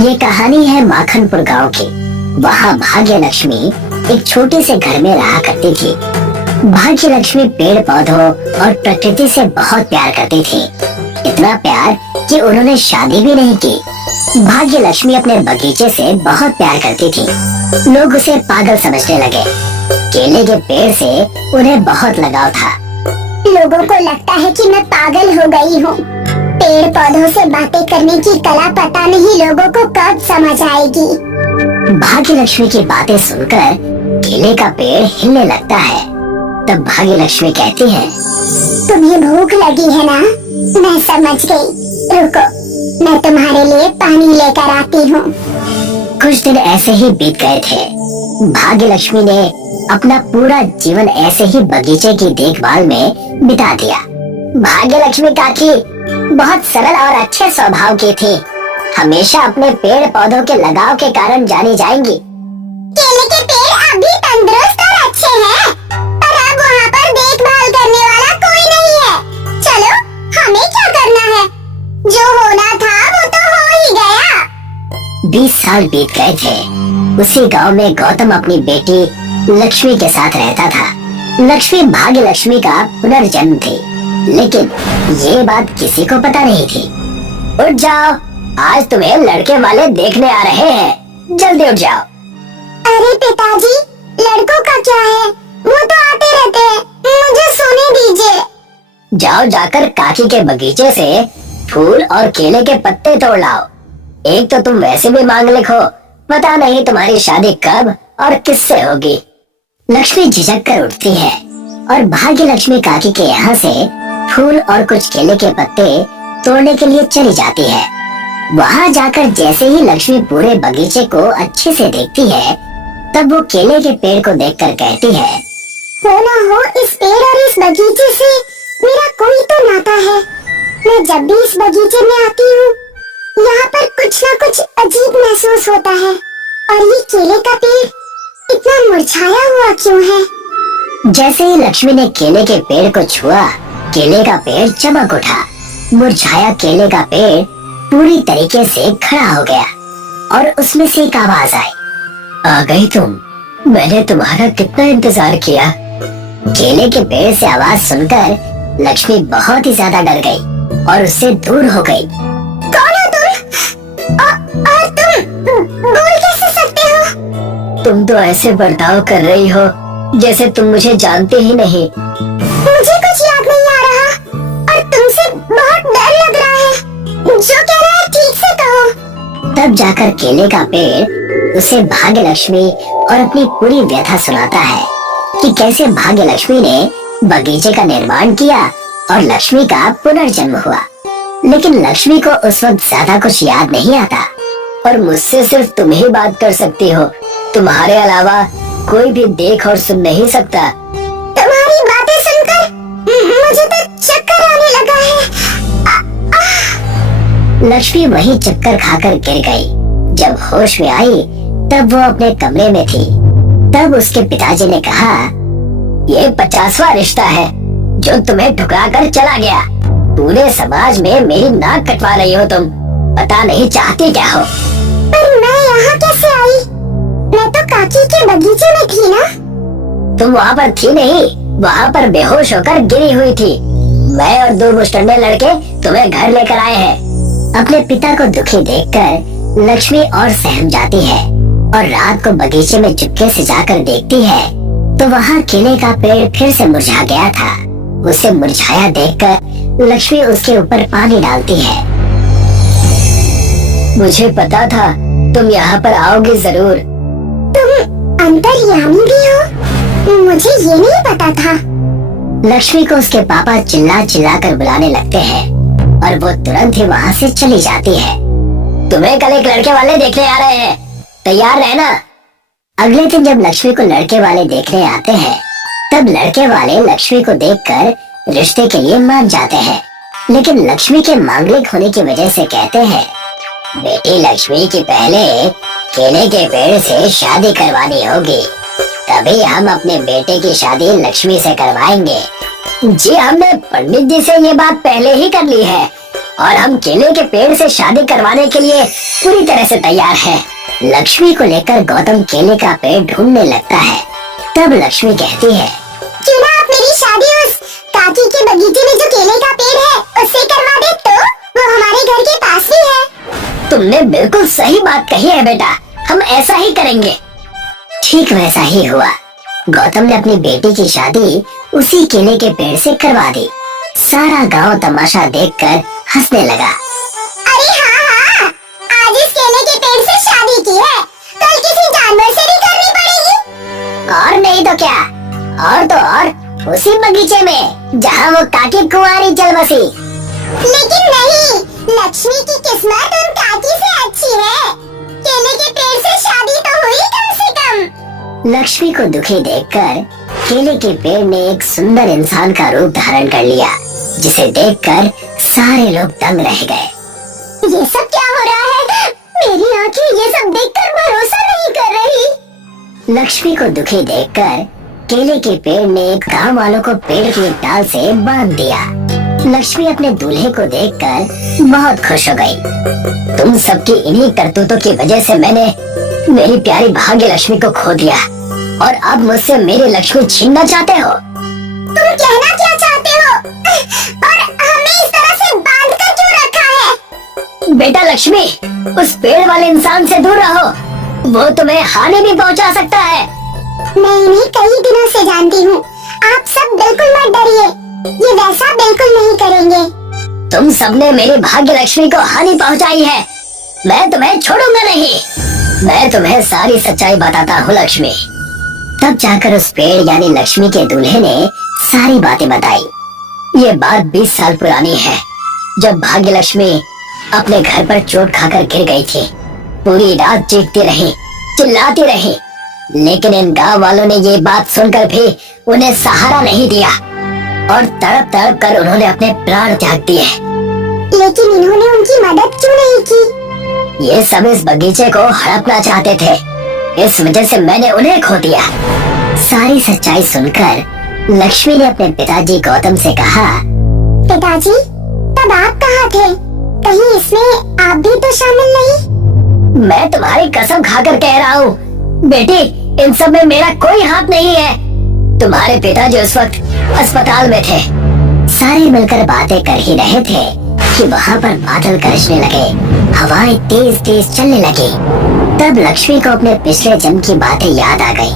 ये कहानी है माखनपुर गांव की। वहाँ भाग्य लक्ष्मी एक छोटे से घर में रहा करती थी। भाग्य लक्ष्मी पेड़ पौधों और प्रकृति से बहुत प्यार करती थी, इतना प्यार कि उन्होंने शादी भी नहीं की। भाग्य लक्ष्मी अपने बगीचे से बहुत प्यार करती थी। लोग उसे पागल समझने लगे। केले के पेड़ से उन्हें बहुत लगाव था। लोगों को लगता है कि मैं पागल हो गई हूँ। पेड़ पौधों से बातें करने की कला पता नहीं लोगों को कब समझ आएगी। भाग्य लक्ष्मी की बातें सुनकर केले का पेड़ हिलने लगता है। तब भाग्य लक्ष्मी कहती है, तुम्हें भूख लगी है ना? मैं समझ गई। रुको, मैं तुम्हारे लिए पानी लेकर आती हूँ। कुछ दिन ऐसे ही बीत गए थे। भाग्य लक्ष्मी ने अपना पूरा जीवन ऐसे ही बगीचे की देखभाल में बिता दिया। भाग्य लक्ष्मी काकी बहुत सरल और अच्छे स्वभाव की थी। हमेशा अपने पेड़ पौधों के लगाव के कारण जानी जाएंगी। केले के पेड़ अभी तंदुरुस्त और अच्छे हैं, पर अब वहाँ पर देखभाल करने वाला कोई नहीं है। चलो, हमें क्या करना है? जो होना था वो तो हो ही गया। 20 साल बीत गए थे। उसी गांव में गौतम अपनी बेटी लक्ष्मी के साथ रहता था। लक्ष्मी भाग्य लक्ष्मी का पुनर्जन्म थी, लेकिन ये बात किसी को पता नहीं थी। उठ जाओ, आज तुम्हें लड़के वाले देखने आ रहे हैं, जल्दी उठ जाओ। अरे पिताजी, लड़कों का क्या है? वो तो आते रहते हैं, मुझे सोने दीजिए। जाओ, जाकर काकी के बगीचे से फूल और केले के पत्ते तोड़ लाओ। एक तो तुम वैसे भी मांगलिक हो, पता नहीं तुम्हारी शादी कब और किससे होगी। लक्ष्मी झिझक कर उठती है और भाग्य लक्ष्मी काकी के यहाँ से फूल और कुछ केले के पत्ते तोड़ने के लिए चली जाती है। वहाँ जाकर जैसे ही लक्ष्मी पूरे बगीचे को अच्छे से देखती है, तब वो केले के पेड़ को देखकर कहती है, हो ना हो इस पेड़ और इस बगीचे से मेरा कोई तो नाता है। मैं जब भी इस बगीचे में आती हूँ, यहाँ पर कुछ न कुछ अजीब महसूस होता है। और ये केले का पेड़ इतना मुरझाया हुआ क्यों है? जैसे ही लक्ष्मी ने केले के पेड़ को छुआ, केले का पेड़ चमक उठा। मुरझाया केले का पेड़ पूरी तरीके से खड़ा हो गया और उसमें से एक आवाज आई, आ गई तुम, मैंने तुम्हारा कितना इंतजार किया। केले के पेड़ से आवाज सुनकर लक्ष्मी बहुत ही ज्यादा डर गई और उससे दूर हो गई। कौन हो तुम? और तुम बोल कैसे सकते हो? तुम तो ऐसे बर्ताव कर रही हो जैसे तुम मुझे जानते ही नहीं। मुझे कुछ याद नहीं आ रहा और तुमसे बहुत डर लग रहा है। जो कह रहा है ठीक से कहो। तब जाकर केले का पेड़ उसे भाग्य लक्ष्मी और अपनी पूरी व्यथा सुनाता है कि कैसे भाग्य लक्ष्मी ने बगीचे का निर्माण किया और लक्ष्मी का पुनर्जन्म हुआ। लेकिन लक्ष्मी को उस वक्त ज्यादा कुछ याद नहीं आता और मुझसे सिर्फ तुम ही बात कर सकती हो, तुम्हारे अलावा कोई भी देख और सुन नहीं सकता। तुम्हारी बातें सुनकर मुझे तो चक्कर आने लगा है। लक्ष्मी वही चक्कर खाकर गिर गई। जब होश में आई तब वो अपने कमरे में थी। तब उसके पिताजी ने कहा, ये 50वां रिश्ता है जो तुम्हें ठुकरा कर चला गया। पूरे समाज में मेरी नाक कटवा रही हो तुम, पता नहीं चाहती क्या हो। पर मैं यहाँ कैसे आई? मैं तो काकी के बगीचे में थी ना। तुम वहाँ पर थी नहीं, वहाँ पर बेहोश होकर गिरी हुई थी। मैं और 2 मुस्टंडे लड़के तुम्हें घर लेकर आए हैं। अपने पिता को दुखी देखकर लक्ष्मी और सहम जाती है और रात को बगीचे में चुपके से जाकर देखती है तो वहाँ केले का पेड़ फिर से मुरझा गया था। उसे मुरझाया देखकर लक्ष्मी उसके ऊपर पानी डालती है। मुझे पता था तुम यहाँ पर आओगी जरूर। तुम अंतर्यामी भी हो? मुझे ये नहीं पता था। लक्ष्मी को उसके पापा चिल्ला चिल्ला कर बुलाने लगते हैं और वो तुरंत ही वहाँ से चली जाती है। तुम्हें कल एक लड़के वाले देखने आ रहे हैं, तैयार रहना। अगले दिन जब लक्ष्मी को लड़के वाले देखने आते हैं, तब लड़के वाले लक्ष्मी को देखकर रिश्ते के लिए मान जाते हैं। लेकिन लक्ष्मी के मांगलिक होने की वजह से कहते हैं, बेटी लक्ष्मी की पहले केले के पेड़ से शादी करवानी होगी, तभी हम अपने बेटे की शादी लक्ष्मी से करवाएंगे। जी हमने पंडित जी से ये बात पहले ही कर ली है और हम केले के पेड़ से शादी करवाने के लिए पूरी तरह से तैयार हैं। लक्ष्मी को लेकर गौतम केले का पेड़ ढूंढने लगता है। तब लक्ष्मी कहती है, क्यों ना आप मेरी शादी उस काकी के बगीचे में जो केले का पेड़ है उससे करवा दे, तो वो हमारे घर के पास ही है। तुमने बिल्कुल सही बात कही है बेटा, हम ऐसा ही करेंगे। ठीक वैसा ही हुआ। गौतम ने अपनी बेटी की शादी उसी केले के पेड़ से करवा दी। सारा गांव तमाशा देखकर हंसने लगा। अरे हाँ, आज इस केले के पेड़ से शादी की है, कल किसी जानवर से भी करनी पड़ेगी। और नहीं तो क्या, और तो और उसी बगीचे में जहाँ वो काकी कुंवारी चल बसी। लेकिन नहीं, लक्ष्मी की किस्मत उन काकी से अच्छी है। केले के पेड़ से शादी तो हुई कम से कम। लक्ष्मी को दुखी देखकर केले के पेड़ ने एक सुंदर इंसान का रूप धारण कर लिया, जिसे देखकर सारे लोग दंग रह गए। ये सब क्या हो रहा है? मेरी आंखें ये सब देखकर भरोसा नहीं कर रही। लक्ष्मी को दुखी देखकर केले के पेड़ ने गांव वालों को पेड़ की एक डाल से बांध दिया। लक्ष्मी अपने दूल्हे को देखकर बहुत खुश हो गई। तुम सबकी इन्हीं करतूतों की वजह से मैंने मेरी प्यारी भाग्य लक्ष्मी को खो दिया, और अब मुझसे मेरी लक्ष्मी छीनना चाहते हो। तुम कहना क्या चाहते हो? और हमें इस तरह से बांध कर क्यों रखा है? बेटा लक्ष्मी, उस पेड़ वाले इंसान से दूर रहो, वो तुम्हें हानि भी पहुंचा सकता है। मैं इन्हें कई दिनों से जानती हूँ। आप सब बिल्कुल मत डरिए, ये वैसा बिल्कुल नहीं करेंगे। तुम सबने मेरी भाग्य लक्ष्मी को हानि पहुंचाई है, मैं तुम्हें छोड़ूंगा नहीं। मैं तुम्हें सारी सच्चाई बताता हूँ लक्ष्मी। तब जाकर उस पेड़ यानी लक्ष्मी के दूल्हे ने सारी बातें बताई। ये बात 20 साल पुरानी है, जब भाग्य लक्ष्मी अपने घर पर चोट खाकर गिर गई थी। पूरी रात चीखती रही, चिल्लाती रही, लेकिन इन गांव वालों ने ये बात सुनकर भी उन्हें सहारा नहीं दिया, और तड़प तड़प कर उन्होंने अपने प्राण त्याग दिए। लेकिन इन्होंने उनकी मदद क्यों नहीं की? ये सब इस बगीचे को हड़पना चाहते थे, इस वजह से मैंने उन्हें खो दिया। सारी सच्चाई सुनकर लक्ष्मी ने अपने पिताजी गौतम से कहा, पिताजी, तब आप कहाँ थे? कहीं इसमें आप भी तो शामिल नहीं? मैं तुम्हारी कसम खाकर कह रहा हूँ बेटी, इन सब में मेरा कोई हाथ नहीं है। तुम्हारे पिताजी उस वक्त अस्पताल में थे। सारे मिलकर बातें कर ही रहे थे कि वहाँ पर बादल गरजने लगे, हवाएं तेज तेज चलने लगी। तब लक्ष्मी को अपने पिछले जन्म की बातें याद आ गई।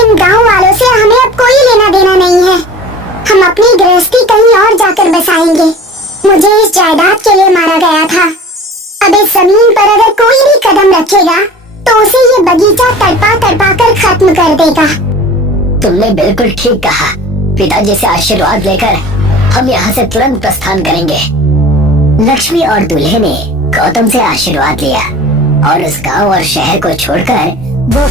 इन गांव वालों से हमें अब कोई लेना देना नहीं है। हम अपनी गृहस्थी कहीं और जाकर बसाएंगे। मुझे इस जायदाद के लिए मारा गया था। अब इस जमीन पर अगर कोई भी कदम रखेगा तो उसे ये बगीचा तड़पा तड़पा कर खत्म कर देगा। तुमने बिल्कुल ठीक कहा। पिताजी से आशीर्वाद लेकर हम यहाँ से तुरंत प्रस्थान करेंगे। लक्ष्मी और दूल्हे ने गौतम से आशीर्वाद लिया और उस गांव और शहर को छोड़कर वो